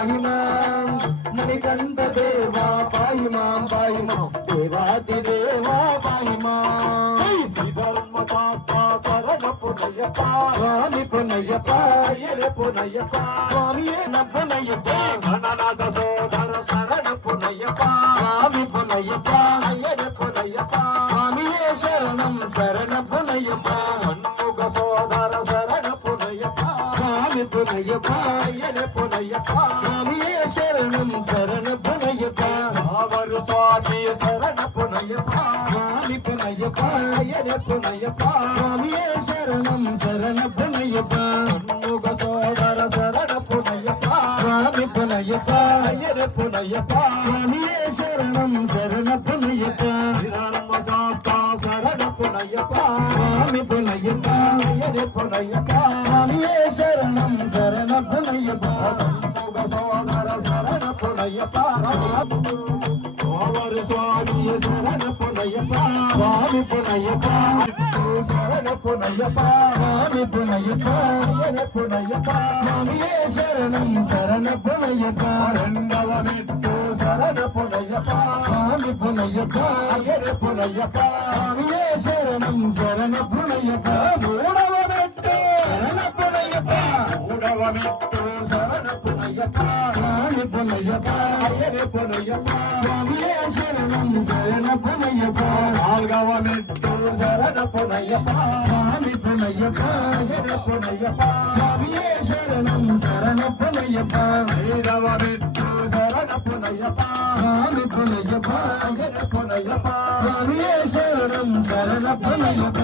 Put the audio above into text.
పాహి మాం మణికంఠ దేవా పాహి మాం దేవాది దేవా పాహి మాం శ్రీధర్మ శాస్త్ర శరణ పునయ్యప్ప స్వామి పునయ్యప్ప అయ్యరే పునయ్యప్ప స్వామియే పునయ్యప్ప గణనాథ సోదర శరణ పునయ్యప్ప స్వామి పునయ్యప్ప అయ్యరే పునయ్యప్ప స్వామియే శరణం శరణ పునయ్యప్ప షణ్ముఖ సోదర శరణ పునయ్యప్ప స్వామి పునయ్యప్ప అయ్యరే పునయ్యప్ప స్వామియే శరణం శరణ పునయ్యప్ప భావరు స్వామి శరణ పునయ్యప్ప స్వామి పునయ్యప్ప అయ్యరే పునయ్యప్ప స్వామియే శరణం శరణ పునయ్యప్ప షణ్ముఖ సోదర శరణ పునయ్యప్ప స్వామి పునయ్యప్ప అయ్యరే పునయ్యప్ప స్వామియే శరణం శరణ పునయ్యప్ప ధర్మ శాస్త్ర శరణ పునయ్యప్ప స్వామి పునయ్యప్ప అయ్యరే పునయ్యప్ప స్వామియే శరణం శరణ పునయ్యప్ప షణ్ముఖ సోదర శరణ పునయ్యప్ప గోవర స్వామి శరణ పునయ్యప్ప స్వామి పునయ్యప్ప శరణ పునయ్యప్ప స్వామి పునయ్యప్ప అయ్యరే పునయ్యప్ప స్వామియే శరణం శరణ పునయ్యప్ప రెండవ మెట్టు శరణ పునయ్యప్ప స్వామి పునయ్యప్ప అయ్యరే పునయ్యప్ప స్వామియే శరణం శరణ పునయ్యప్ప మూడవ మెట్టు శరణ పునయ్యప్ప మూడవ మెట్టు శరణ పునయ్యప్ప స్వామి పునయ్యప్ప అయ్యరే పునయ్యప్ప స్వామియే శరణం శరణ పునయ్యప్ప నాలుగవ మెట్టు శరణ పునయ్యప్ప స్వామి పునయ్యప్ప అయ్యరే పునయ్యప్ప స్వామియే శరణం శరణ పునయ్యప్ప ఐదవ మెట్టు శరణ పునయ్యప్ప స్వామి పునయ్యప్ప అయ్యరే పునయ్యప్ప స్వామియే శరణం శరణ పునయ్యప్ప